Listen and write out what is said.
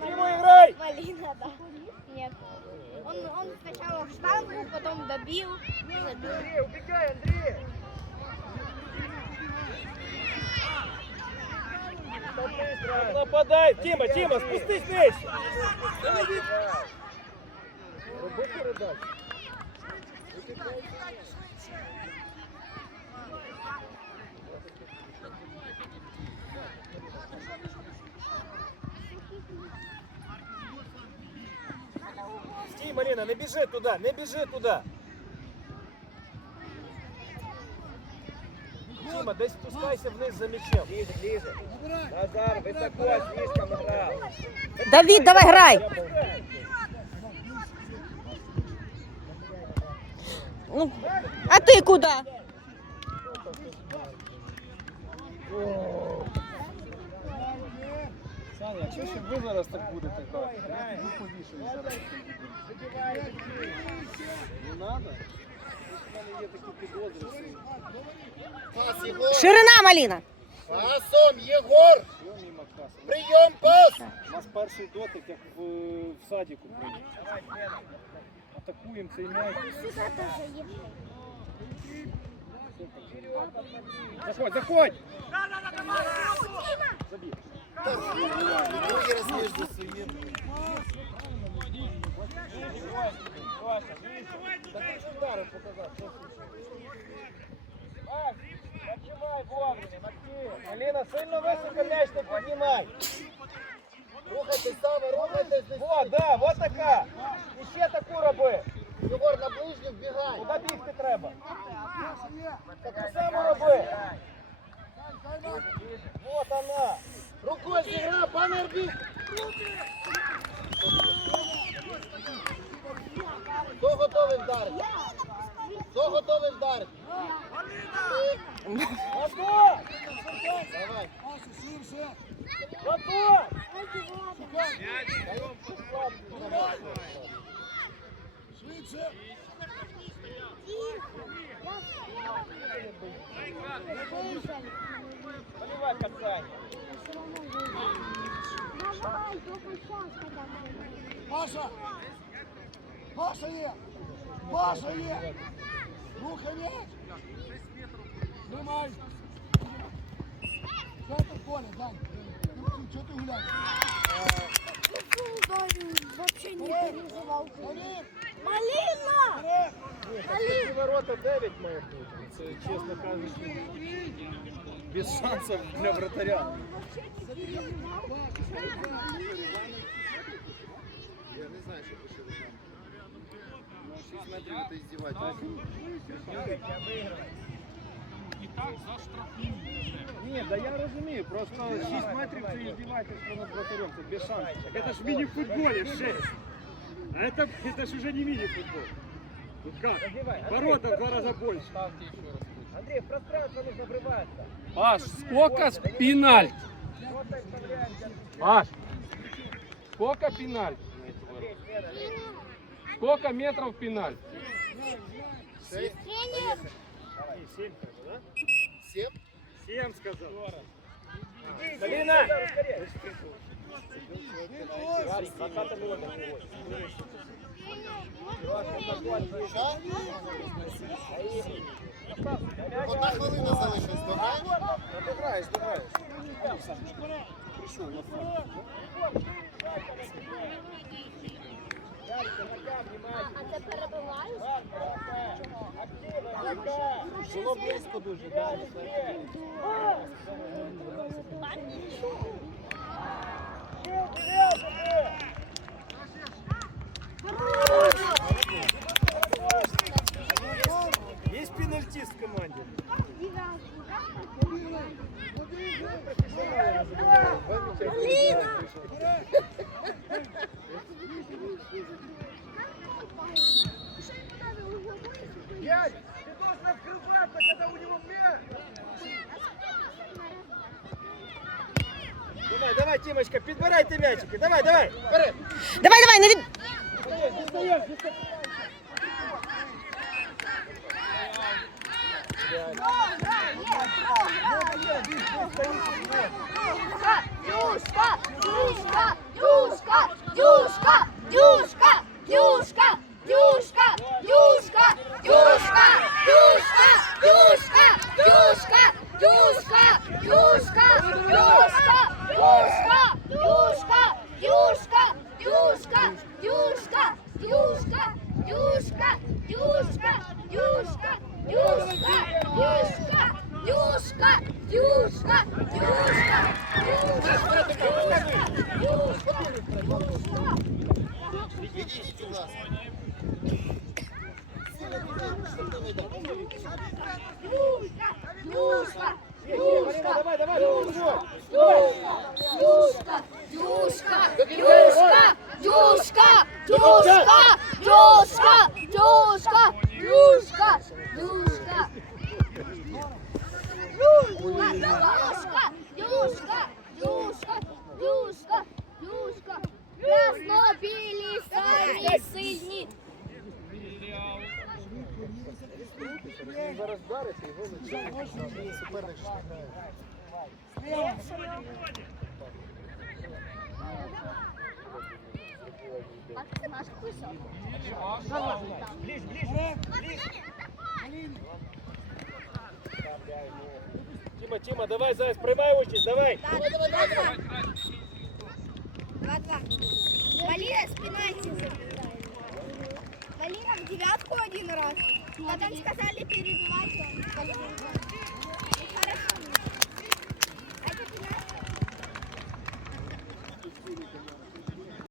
Тиму, играй! Малина, да. Нет. Он, он сначала в штангу, потом добил. Андрей, убегай, Андрей! Нападай! Тима, Тима, спустись нижче! Роби передачу. Стій, Маріна, не біжи туди, не біжи туди. Тима, десь спускайся вниз за м'ячем. Ближе, ближе. Назар, высоко, слишком играл. Давид, давай грай. Ну, а ти куди? Саня, а що ще ви зараз так будете грати? Ну повішаю зараз. Не треба? У мене є такі підозри. Пас, Егор. Ширина, Маліна. Пасом, Егор. Йомі Макас. Прием, пас. У нас перший дотик, як в, в садіку прийняв. Атакуємо цей м'яч. Заходь, заходь! Аліна, сильно високо м'яч не піднімай. Рухайтесь саме, рухайтесь. О, да, вот така. Таку роби. Куди бігти треба? Так само роби. Вот она. Рукою зіграв, пане арбіт. Хто готовий вдарити? Хто готовий вдарити? Готов! Давай. Готов! Поливай касание. Давай, только сейчас, когда мы... Паша! Паша є! Паша є! Рухай м'яч! Тримай! Центр поля, Дань! Чого ти гуляєш? Вообще не переживал. Давид! Малина! Ці ворота 9 має бути. Це, чесно кажучи, без шансів для вратаря. Я не знаю, що пише там. На 6 метрів це здівати. Ні, да я розумію, просто 6 метрів це іздівательство над вратарем, це без шансів. Так это ж в мини-футболе 6. А это, это ж уже не мини-футбол. Тут как? Ворота в два раза больше. Андрей, в пространство нужно врываться. Паш, сколько вставляемся. Паш, сколько пенальти? Сколько метров пенальти? Тренер! Сім? Семь сказал. Малина! Одна хвилина залишилась, дограєш? Дограєш, дограєш. А це перебиваєш? Було близько дуже, да. Дядь, ты должен открываться, когда у него мяч. Давай, давай, Тимочка, підбирайте м'ячики. Давай, давай. Вперед. Давай, давай, не. Стоять. Дюшка, Дюшка, Дюшка, Дюшка, Відійдіть у нас. Дюшка, Марина, давай, давай, давай. Дюшка, Дюшка, Дюшка, Дюшка, Дюшка, Дюшка, Дюшка, Дюшка, Дюшка. Дюшка, Дюшка, Дюшка, Дюшка, Дюшка. Краснобілі самі сильні. Зараз вдариться і вилетить. Суперник ж не грає. Слева. А це наш кусок. Тима, Тима, давай, Заяц, приймай участь, давай. Давай, давай, давай, Уже с пенальти забивает. Валеров девятку один раз. А там сказали перебивать.